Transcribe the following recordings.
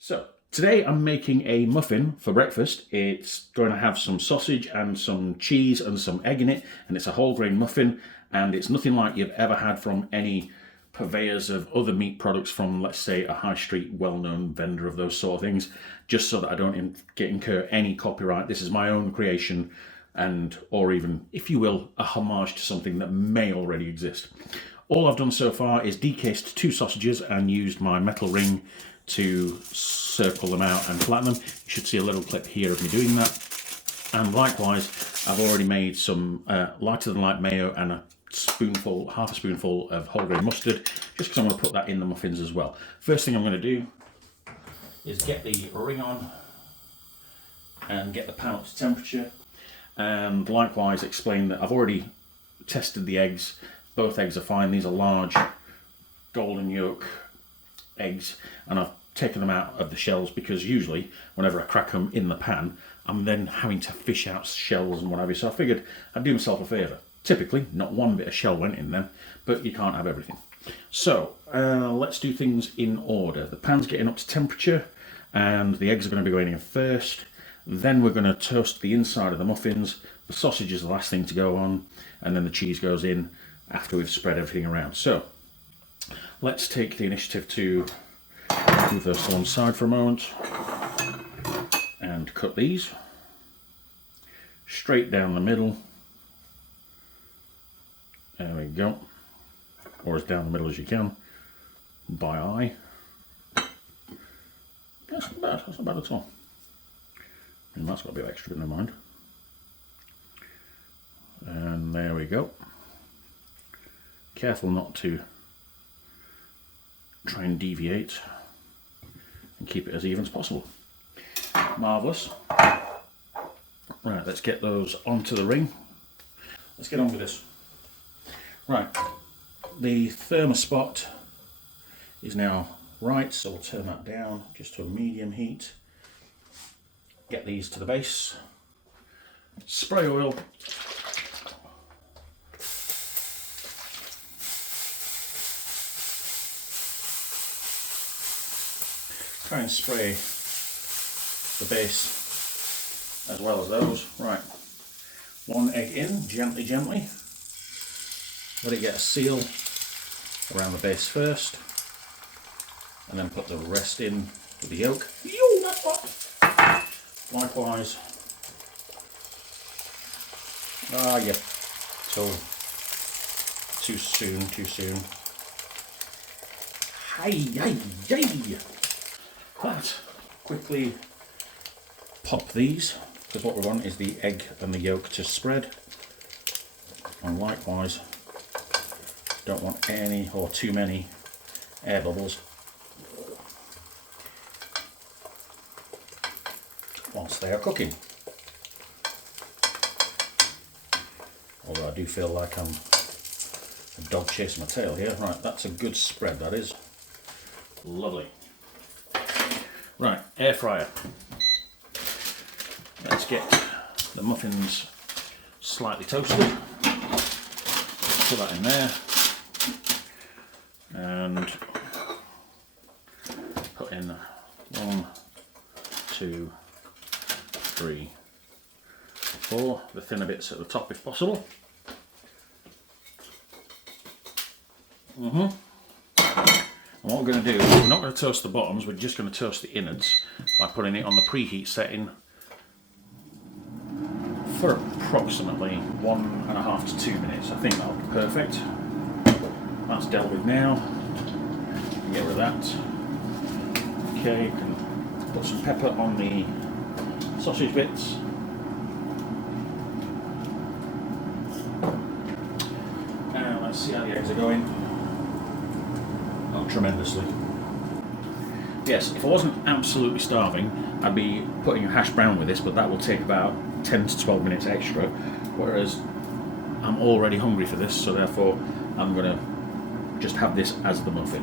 So, today I'm making a muffin for breakfast. It's going to have some sausage and some cheese and some egg in it, and it's a whole grain muffin, and it's nothing like you've ever had from any purveyors of other meat products from, let's say, a high street well-known vendor of those sort of things, just so that I don't incur any copyright. This is my own creation, and or even, if you will, a homage to something that may already exist. All I've done so far is decased 2 sausages and used my metal ring to circle them out and flatten them. You should see a little clip here of me doing that. And likewise, I've already made some lighter than light mayo and half a spoonful of whole grain mustard, just because I'm going to put that in the muffins as well. First thing I'm going to do is get the ring on and get the pan up to temperature, and likewise explain that I've already tested the eggs. Both eggs are fine. These are large golden yolk eggs, and I've taken them out of the shells because usually whenever I crack them in the pan, I'm then having to fish out shells and what have you. So I figured I'd do myself a favour. Typically, not one bit of shell went in them, but you can't have everything. So let's do things in order. The pan's getting up to temperature, and the eggs are going to be going in first. Then we're going to toast the inside of the muffins. The sausage is the last thing to go on, and then the cheese goes in after we've spread everything around. So let's take the initiative to move those to one side for a moment and cut these straight down the middle. There we go. Or as down the middle as you can by eye. That's not bad, that's not bad at all. And that's got a bit of extra, but never mind. And there we go. Careful not to try and deviate and keep it as even as possible. Marvellous. Right, let's get those onto the ring. Let's get on with this. Right, the thermospot is now right, so we'll turn that down just to a medium heat. Get these to the base. Spray oil. Try and spray the base as well as those. Right, 1 egg in, gently, gently. Let it get a seal around the base first, and then put the rest in with the yolk. Yo, that's hot! Likewise. Yeah. So, too soon, too soon. Hey. That, quickly pop these, because what we want is the egg and the yolk to spread, and likewise don't want any or too many air bubbles whilst they are cooking. Although I do feel like I'm a dog chasing my tail here. Right, that's a good spread, that is. Lovely. Right, air fryer. Let's get the muffins slightly toasted. Put that in there. And put in 1, 2, 3, 4. The thinner bits at the top if possible. And what we're going to do is we're not going to toast the bottoms, we're just going to toast the innards by putting it on the preheat setting for approximately 1.5 to 2 minutes. I think that'll be perfect. That's dealt with now. Get rid of that. Okay, you can put some pepper on the sausage bits. And let's see how the eggs are going. Tremendously. Yes, if I wasn't absolutely starving, I'd be putting a hash brown with this, but that will take about 10 to 12 minutes extra, whereas I'm already hungry for this, so therefore I'm going to just have this as the muffin.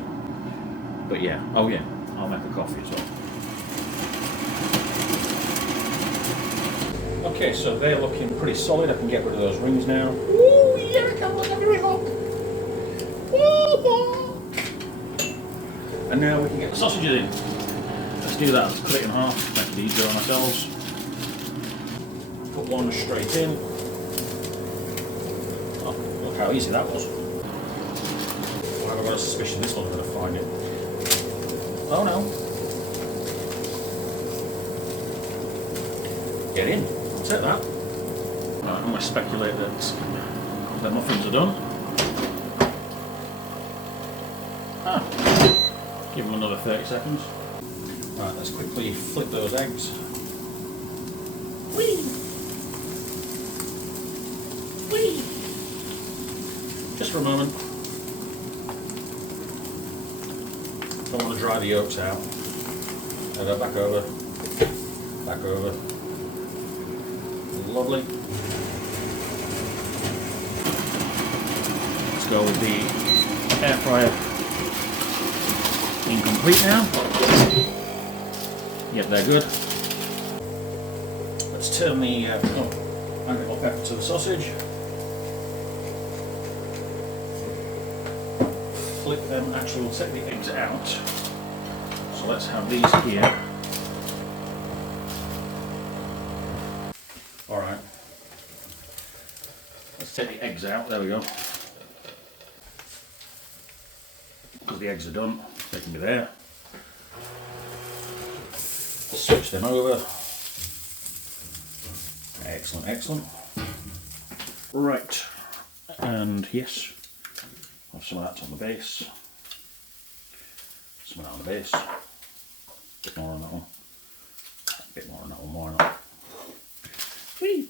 But yeah, oh yeah, I'll make a coffee as well. Okay, so they're looking pretty solid. I can get rid of those rings now. Ooh, yeah, I can look at the ring up. And now we can get the sausages in. Let's let's do that. Let's cut it in half, make it easier on ourselves. Put one straight in. Oh, look how easy that was. Well, I've got a suspicion this one's going to find it. Oh no. Get in. I'll take that. Right, I'm going to speculate that the muffins are done. Give them another 30 seconds. Right, let's quickly flip those eggs. Whee! Whee! Just for a moment. Don't want to dry the yolks out. Now go back over. Back over. Lovely. Let's go with the air fryer. Incomplete now. Yep, they're good. Let's turn the add it up to the sausage. Flip them. Actually, we'll take the eggs out. So let's have these here. All right. Let's take the eggs out. There we go. Because the eggs are done, they can be there. Switch them over. Excellent, excellent. Right, and yes, have some of that on the base. Some of that on the base. A bit more on that one. A bit more on that one, why not? Whee!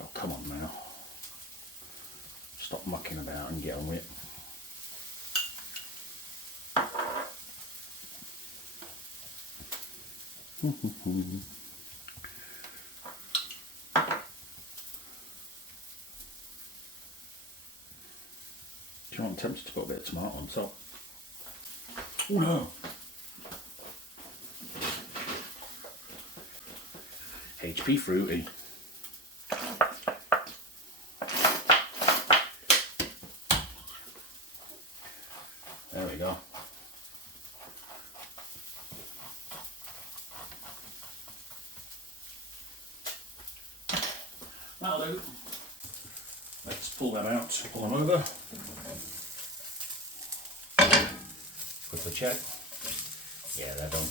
Oh, come on now. Stop mucking about and get on with it. Do you know, I'm tempted to put a bit of tomato on top. Oh no! HP fruity. There we go. That'll do. Let's pull them out, pull them over. Quickly check. Yeah, they're done.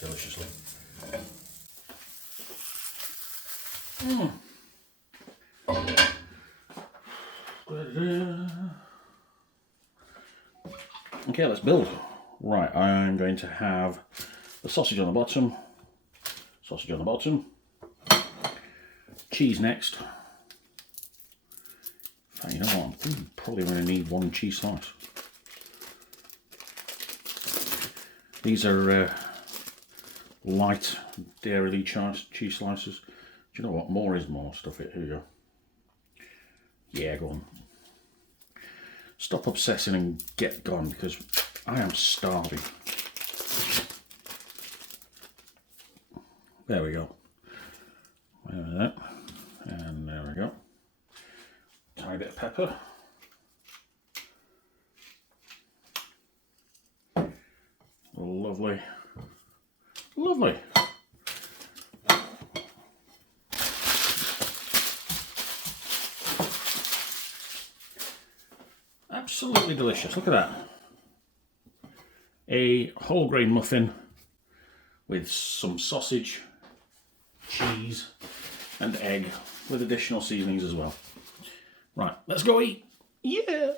Deliciously. Okay, let's build. Right, I'm going to have the sausage on the bottom. Sausage on the bottom. Cheese next. In fact, you know what? I'm probably going to need one cheese slice. These are light dairy cheese slices. Do you know what? More is more. Stuff it. Here you go. Yeah, go on. Stop obsessing and get gone because I am starving. There we go. There. And there we go. Tiny bit of pepper. Lovely. Lovely. Absolutely delicious. Look at that. A whole grain muffin with some sausage, cheese and egg with additional seasonings as well. Right, let's go eat. Yeah.